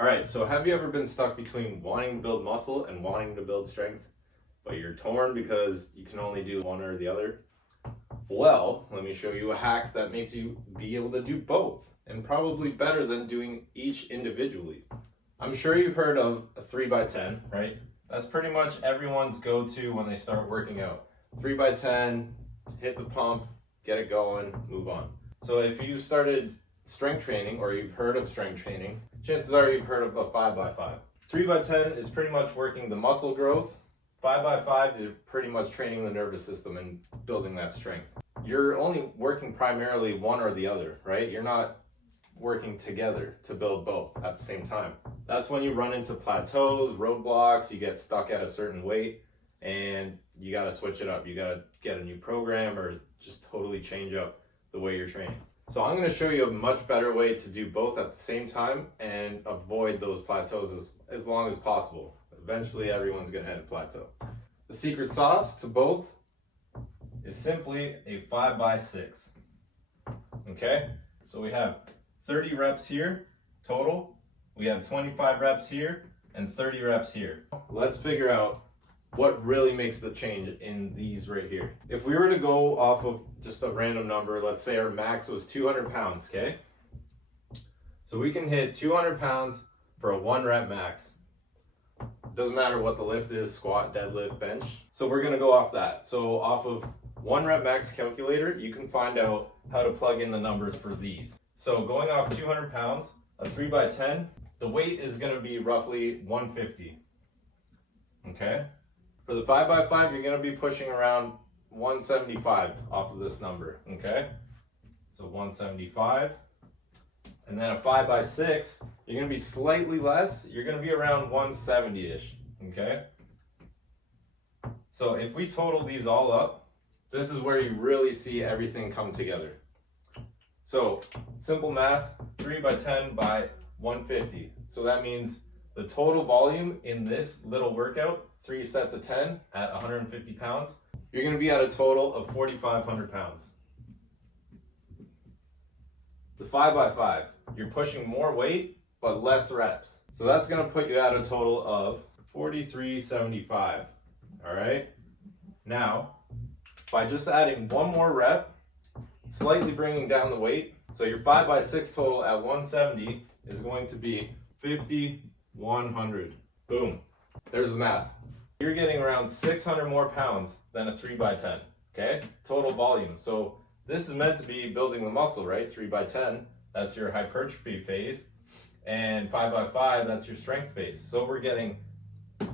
All right, so have you ever been stuck between wanting to build muscle and wanting to build strength, but you're torn because you can only do one or the other? Well, let me show you a hack that makes you be able to do both, and probably better than doing each individually. I'm sure you've heard of a 3x10, right? That's pretty much everyone's go-to when they start working out. 3x10, hit the pump, get it going, move on. So if you started strength training or you've heard of strength training, chances are you've heard of a 5x5. 3x10 is pretty much working the muscle growth. 5x5 is pretty much training the nervous system and building that strength. You're only working primarily one or the other, right? You're not working together to build both at the same time. That's when you run into plateaus, roadblocks, you get stuck at a certain weight, and you got to switch it up. You got to get a new program or just totally change up the way you're training. So I'm going to show you a much better way to do both at the same time and avoid those plateaus as long as possible. Eventually everyone's going to hit a plateau. The secret sauce to both is simply a 5x6. Okay? So we have 30 reps here total. We have 25 reps here and 30 reps here. Let's figure out what really makes the change in these right here. If we were to go off of just a random number, let's say our max was 200 pounds, okay? So we can hit 200 pounds for a 1 rep max. Doesn't matter what the lift is, squat, deadlift, bench. So we're gonna go off that. So off of 1 rep max calculator, you can find out how to plug in the numbers for these. So going off 200 pounds, a 3x10, the weight is gonna be roughly 150, okay? For the 5x5, you're going to be pushing around 175 off of this number, okay? So 175. And then a 5x6, you're going to be slightly less. You're going to be around 170-ish, okay? So if we total these all up, this is where you really see everything come together. So simple math, 3x10 by 150. So that means the total volume in this little workout, 3 sets of 10 at 150 pounds, you're going to be at a total of 4,500 pounds. The 5x5, you're pushing more weight, but less reps. So that's going to put you at a total of 4,375. All right. Now, by just adding one more rep, slightly bringing down the weight, so your 5x6 total at 170 is going to be 5,100. Boom. There's the math. You're getting around 600 more pounds than a 3x10, okay? Total volume. So this is meant to be building the muscle, right? 3x10, that's your hypertrophy phase. And 5x5, that's your strength phase. So we're getting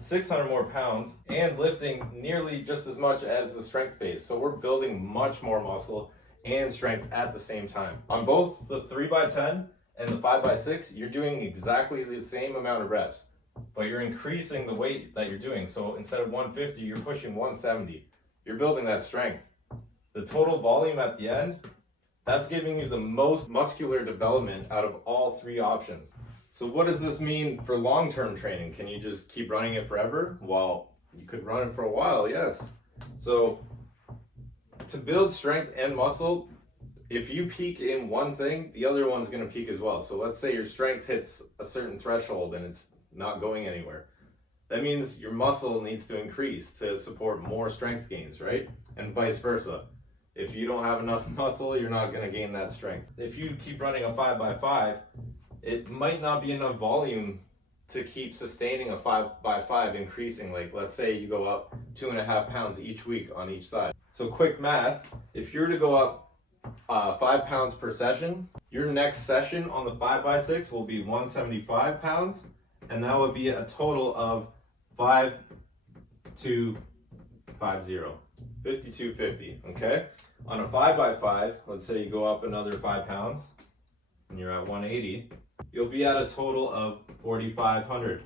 600 more pounds and lifting nearly just as much as the strength phase. So we're building much more muscle and strength at the same time. On both the 3x10 and the 5x6, you're doing exactly the same amount of reps, but you're increasing the weight that you're doing. So instead of 150, you're pushing 170. You're building that strength. The total volume at the end, that's giving you the most muscular development out of all 3 options. So what does this mean for long-term training? Can you just keep running it forever? Well, you could run it for a while, yes. So to build strength and muscle, if you peak in one thing, the other one's going to peak as well. So let's say your strength hits a certain threshold and it's not going anywhere. That means your muscle needs to increase to support more strength gains, right? And vice versa. If you don't have enough muscle, you're not going to gain that strength. If you keep running a 5x5, it might not be enough volume to keep sustaining a 5x5 increasing. Like let's say you go up 2.5 pounds each week on each side. So quick math, if you're to go up 5 pounds per session, your next session on the 5x6 will be 175 pounds. And that would be a total of 5250, okay? On a 5x5, let's say you go up another 5 pounds and you're at 180, you'll be at a total of 4,500.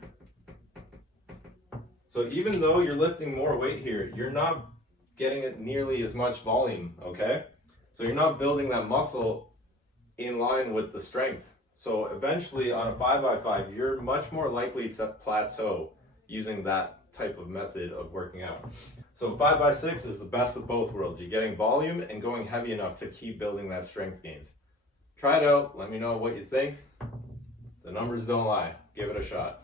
So even though you're lifting more weight here, you're not getting it nearly as much volume, okay? So you're not building that muscle in line with the strength. So eventually on a 5x5, you're much more likely to plateau using that type of method of working out. So 5x6 is the best of both worlds. You're getting volume and going heavy enough to keep building that strength gains. Try it out. Let me know what you think. The numbers don't lie. Give it a shot.